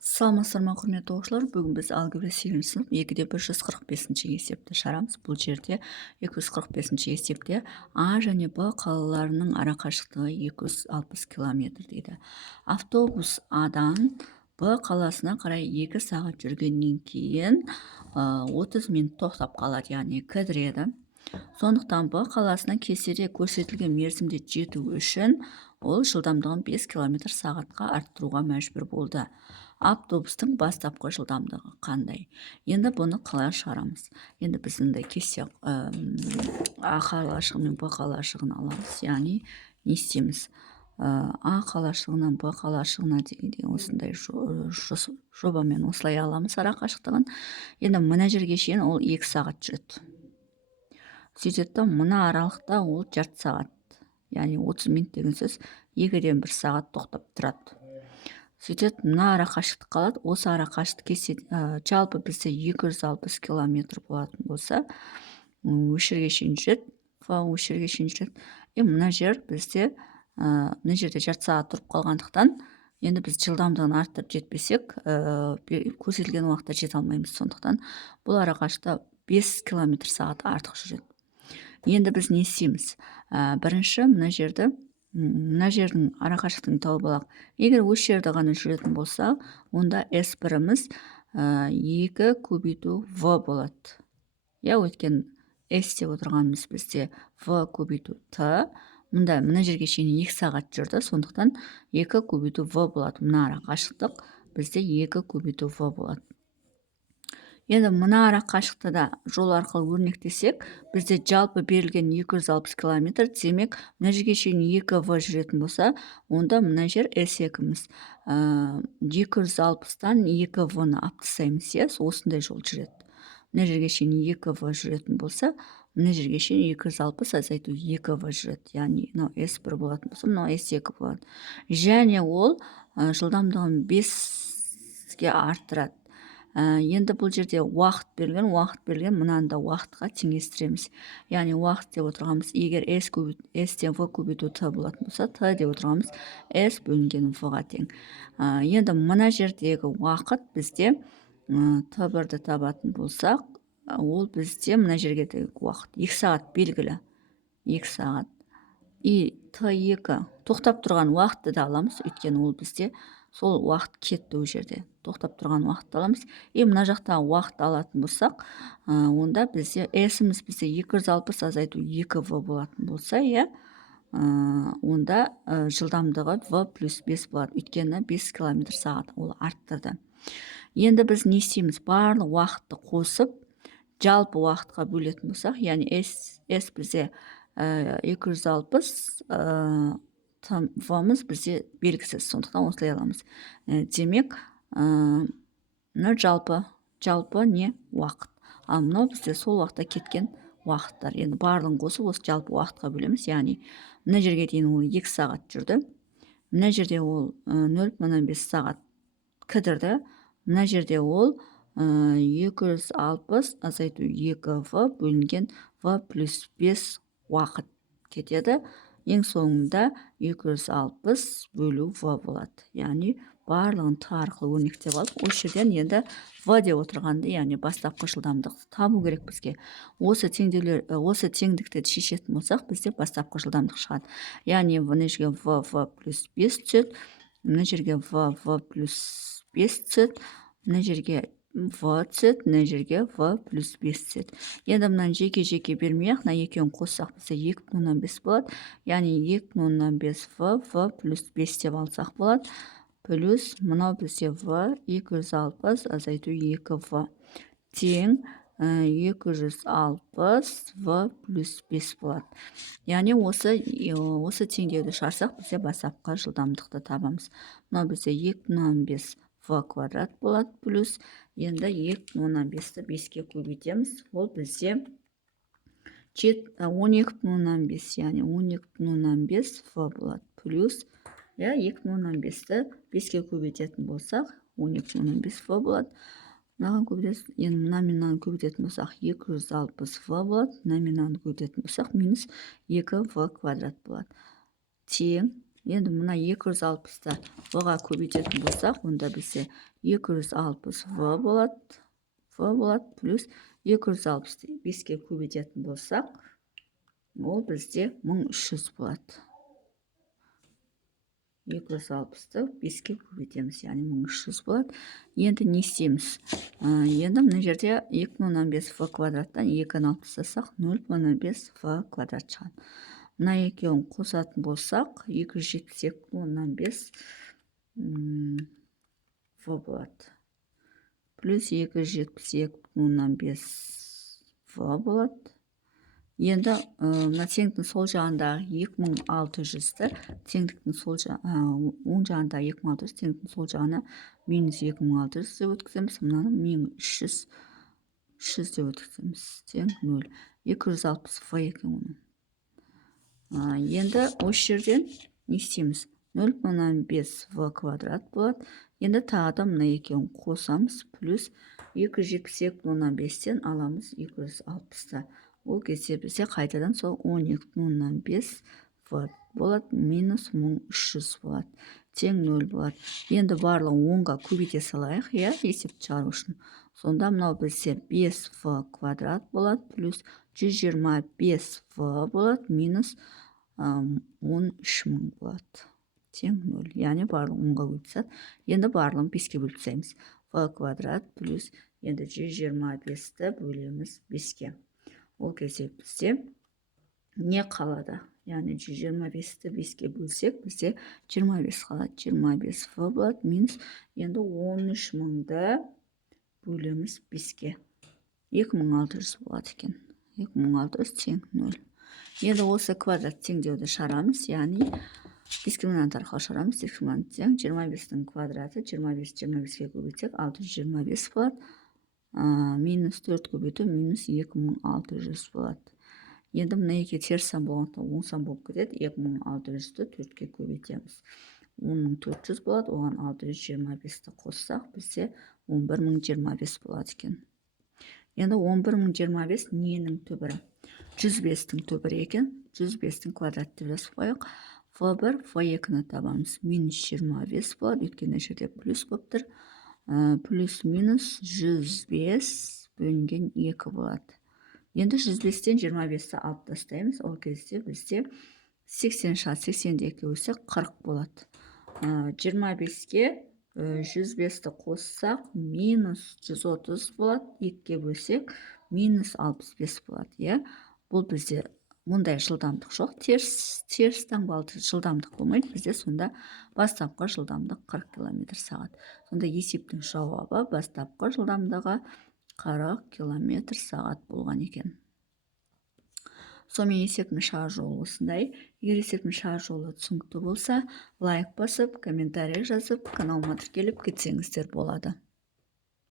Саламатсыздар ма, құрметті оқушылар? Бүгін біз алгебра 8-ші сынып 2-де 145-ші есепті шығарамыз. Бұл жерде 245-ші есепте А және Б қалаларының арақашықтығы 260 километр дейді. Автобус Адан Б қаласына қарай 2 сағат жүргеннен кейін 30 минут тоқтап қалады, яғни кідіреді. Сондықтан Б қаласына кестеде көрсетілген мерзімде жету үшін ол жылдамдығын 5 км сағатқа арттыруға мәжбүр болды. Автобустың бастапқы жылдамдығы қандай? Енді бұны қалай шығарамыз? Енді біздің кесте А қалашығы мен Б қалашығын аламыз. Яғни не істейміз? А қалашығынан Б қалашығына деген осындай жобамен осылай аламыз арақашықтығын. Енді мына жерге шейін ол 2 сағат жүреді. Сөйтеді, мына аралықта ол жарты сағат. Яғни 30 минут деген сөз 2-ден 1 сағат тоқтап тұрады. Сөйтеді, мына арақашықтық қалады. Осы арақашықтық жалпы бізде 260 километр болатын болса, өшірге шейін жүреді, өшірге шейін жүреді. Мына жер бізде мына жерде жарты сағат тұрып қалғандықтан, енді біз жылдамдығын арттырып жетпесек, көрсетілген уақытта жете алмаймыз. Сондықтан бұл арақашықта 5 км сағат артық жүреді. Енді біз не істейміз? Бірінші мына жердің арақашықтығын тауып алайық. Егер осы жерде ғана жүретін болса, онда S1-іміз 2 көбейту V болады. Өйткені S деп отырғанымыз бізде V көбейту T. Мына жерге шейін 2 сағат жүрді, сондықтан 2 көбейту V болады. Мына арақашықтық бізде 2 көбейту V болады. Енді мына арақашықты да жол арқылы өрнектесек, бізде жалпы берілген 260 километр, демек мына жерге шейін 2V жүретін болса, онда мына жер S2-міз 260-тан 2V-ны алып тастаймыз, осындай жол жүреді. Мына жерге шейін 2V жүретін болса, мына жерге шейін 260 азайту 2V жүреді. Яғни мынау S1 болатын болса, мынау S2 болады. Және ол жылдамдығын 5-ге арттырады. Енді бұл жерде уақыт берілген, мынаны да уақытқа теңестіреміз. Яғни уақыт деп отырғанымыз, егер S-тен V көбейту T болатын болса, T деп отырғанымыз S бөлінген V-ға тең. Енді мына жердегі уақыт бізде T1-ді табатын болсақ, ол бізде мына жерге уақыт 2 сағат белгілі. 2 сағат. T2 тоқтап тұрған уақытты да аламыз, өйткені ол бізде сол уақыт кетті ол жерде. Тоқтап тұрған уақытты аламыз. Мына жақта уақыт алатын болсақ, онда бізде S-іміз бізде 260 азайту 2V болатын болса, онда жылдамдығы V плюс 5 болады. Өйткені 5 км сағат ол арттырды. Енді біз не істейміз? Барлық уақытты қосып, жалпы уақытқа бөлетін болсақ, яғни S бізде 260, V-міз бізде белгісіз, сондықтан осылай аламыз. Демек, мына жалпы не уақыт. Ал мынау бізде сол уақытта кеткен уақыттар. Енді барлығын қосып, осы жалпы уақытқа бөлеміз. Яғни, мына жерге дейін ол 2 сағат жүрді. Мына жерде ол 0,5 сағат кідірді. Мына жерде ол 260 азайту 2V бөлінген V плюс 5 уақыт кетеді. Ең соңында 260 бөлу V болады. Яғни барлығын Т арқылы өрнектеп алып, осы жерден енді V деп отырғанды, яғни бастапқы жылдамдықты табу керек бізге. Осы теңдікті шешетін болсақ, бізде бастапқы жылдамдық шығады. Яғни мына жерге V плюс 5 түседі, мына жерге V плюс 5 түседі, мына жерге V түседі, мына жерге V плюс 5 түседі. Енді мынаны жеке-жеке бермей-ақ, мына екеуін қоссақ бізде 2,5 болады. Яғни 2,5 V плюс 5 деп алсақ болады. Плюс мынау бізде V 260 азайту 2V тең 260 V плюс 5 болады. Яғни осы теңдеуді шығарсақ, бізде бастапқы жылдамдықты табамыз. Мынау бізде 2,5 V квадрат болады, плюс енді 2,5-ті 5-ке көбейтеміз. Ол бізде 12,5, яғни 12,5 V болады, плюс 2,5-ті 5-ке көбейтетін болсақ, 12,5 V болады. Мынаған көбейтесіз, енді мынаны көбейтетін болсақ, 260 V болады. Мынаны көбейтетін болсақ, минус 2V квадрат болады. Тең Енді мына 260-та v-ға көбейтетін болсақ, онда бізде 260 v болады, плюс 260-ты 5-ке көбейтетін болсақ, ол бізде 1300 болады. 260-ты 5-ке көбейтеміз, яғни 1300 болады. Енді не істейміз? Енді мына жерде 2,5 v квадраттан 2-ні алып тастасақ, 0,5 v квадрат шығады. Мына екеуін қосатын болсақ, 272,5 v болады. Плюс 272,5 v болады. Енді мына теңдіктің сол жағындағы 2600-ті, теңдіктің оң жағында 2600, теңдіктің сол жағына минус 2600 деп өткіземіз, мынаны минус 300 деп өткіземіз, тең 0. 260 v екен оның. Енді осы жерден не істейміз? 0,5 v квадрат болады. Енді тағы да мына екеуін қосамыз, плюс 272,5-тен аламыз 260-та. Ол кезде бізде қайтадан сол 12,5 v болады, минус 1300 болады, тең 0 болады. Енді барлығын 10-ға көбейте салайық, есепті шығару үшін. Сонда мынау бізде 5 v квадрат болады, плюс 125 v болады, минус 13.000 болады, тең 0. Яғни барлығын 10-ға көбейтсек, енді барлығын 5-ке бөліп тастаймыз. v квадрат плюс енді 125-ті бөлеміз 5-ке. Ол кезде бізде не қалады? Яғни 125-ті 5-ке бөлсек, бізде 25 қалады. 25 v болады, минус енді 13.000-ді бөлеміз 5-ке. 2600 болады екен. 2600 тең 0. Енді осы квадрат теңдеуді шығарамыз, яғни дискриминант арқылы шығарамыз. Дискриминант тең 25-тің квадраты, 25-ке көбейтсек 625 болады. Минус 4 көбейту минус 2600 болады. Енді мына екі теріс сан болғандықтан оң сан болып кетеді. 2600-ті 4-ке көбейтеміз. 10.400 болады, оған 625-ті қоссақ, бізде 11.025 болады екен. Енді 11.025 ненің түбірі? 105-тің түбірі екен. 105-тің квадрат деп жазып қояйық. v1, v2-ні табамыз. Минус 25 болады, өйткені жерде плюс болып тұр. Плюс минус 105 бөлінген 2 болады. Енді 105-тен 25-ті алып тастаймыз. Ол кезде бізде 80 шығады. 80-ді 2-ге бөлсек 40 болады. 25-ке 105-ті қоссақ, минус 130 болады. 2-ге бөлсек, минус 65 болады. Бұл бізде мұндай жылдамдық жоқ. Теріс таңбалы жылдамдық болмайды. Бізде сонда бастапқы жылдамдық 40 км/сағат. Сонда есептің жауабы бастапқы жылдамдығы 40 км/сағат болған екен. Сонымен есептің шығару жолы осындай. Егер есептің шығару жолы түсінікті болса, лайк басып, комментарий жазып, каналыма тіркеліп кетсеңіздер болады.